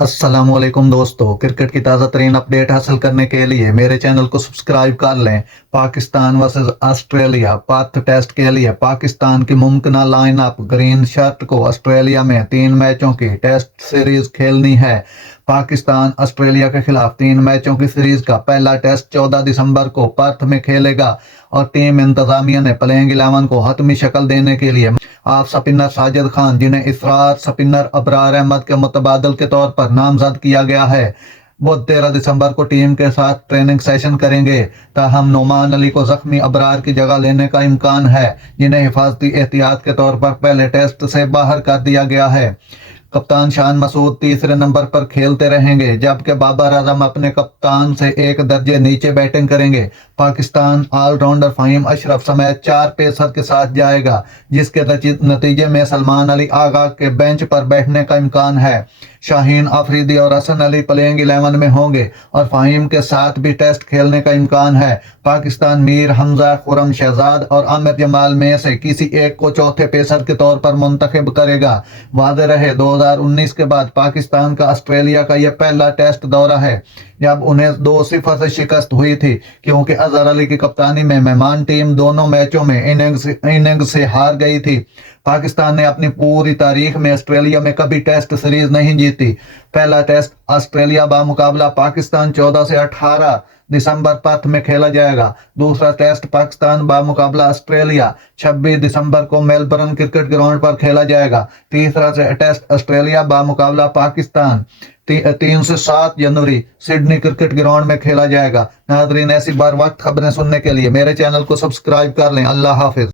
अस्सलाम वालेकुम दोस्तों, क्रिकेट की ताज़ा तरीन अपडेट हासिल करने के लिए मेरे चैनल को सब्सक्राइब कर लें। Pakistan versus Australia Perth test के लिए पाकिस्तान की मुमकिन लाइन अप। ग्रीन शर्ट को ऑस्ट्रेलिया में 3 मैचों की टेस्ट सीरीज खेलनी है। पाकिस्तान ऑस्ट्रेलिया के खिलाफ 3 मैचों की सीरीज का पहला टेस्ट 14 दिसंबर को पर्थ में खेलेगा और टीम इंतजामिया ने प्लेइंग 11 को हतमी शक्ल देने के लिए ऑफ स्पिनर साजिद खान, जिन्हें इसरार स्पिनर अबरार अहमद के मुतबादल के तौर पर नामजद किया गया है, वो 13 दिसंबर को टीम के साथ ट्रेनिंग सेशन करेंगे। ताहम नोमान अली को जख्मी अबरार की जगह लेने का इम्कान है, जिन्हें हिफाजती एहतियात के तौर पर पहले टेस्ट से बाहर कर दिया गया है। कप्तान शान मसूद तीसरे नंबर पर खेलते रहेंगे, जबकि बाबर आजम अपने कप्तान से एक दर्जे नीचे बैटिंग करेंगे। पाकिस्तान ऑलराउंडर फ़हीम अशरफ समेत 4 पेसर के साथ जाएगा, जिसके नतीजे में सलमान अली आगा के बेंच पर बैठने का इम्कान है। शाहीन अफरीदी और हसन अली प्लेइंग 11 में होंगे और फ़हीम के साथ भी टेस्ट खेलने का इम्कान है। पाकिस्तान मीर हमजा, खुरम शहजाद और आमिर जमाल में से किसी एक को चौथे पेसर के तौर पर मुंतखब करेगा। वादे रहे 2019 के बाद पाकिस्तान का ऑस्ट्रेलिया का यह पहला टेस्ट दौरा है, जब उन्हें 2-0 से शिकस्त हुई थी, क्योंकि अजहर अली की कप्तानी में मेहमान टीम दोनों मैचों में इनिंग्स से हार गई थी। पाकिस्तान ने अपनी पूरी तारीख में ऑस्ट्रेलिया में कभी टेस्ट सीरीज नहीं जीती। पहला टेस्ट ऑस्ट्रेलिया बामुकाबला पाकिस्तान 14 से 18 दिसंबर पर्थ में खेला जाएगा। दूसरा टेस्ट पाकिस्तान बामुकाबला ऑस्ट्रेलिया 26 दिसंबर को मेलबर्न क्रिकेट ग्राउंड पर खेला जाएगा। तीसरा टेस्ट ऑस्ट्रेलिया बामुकाबला पाकिस्तान 3 से 7 जनवरी सिडनी क्रिकेट ग्राउंड में खेला जाएगा। नाजरीन, ऐसी बार वक्त खबरें सुनने के लिए मेरे चैनल को सब्सक्राइब कर लें। अल्लाह हाफिज।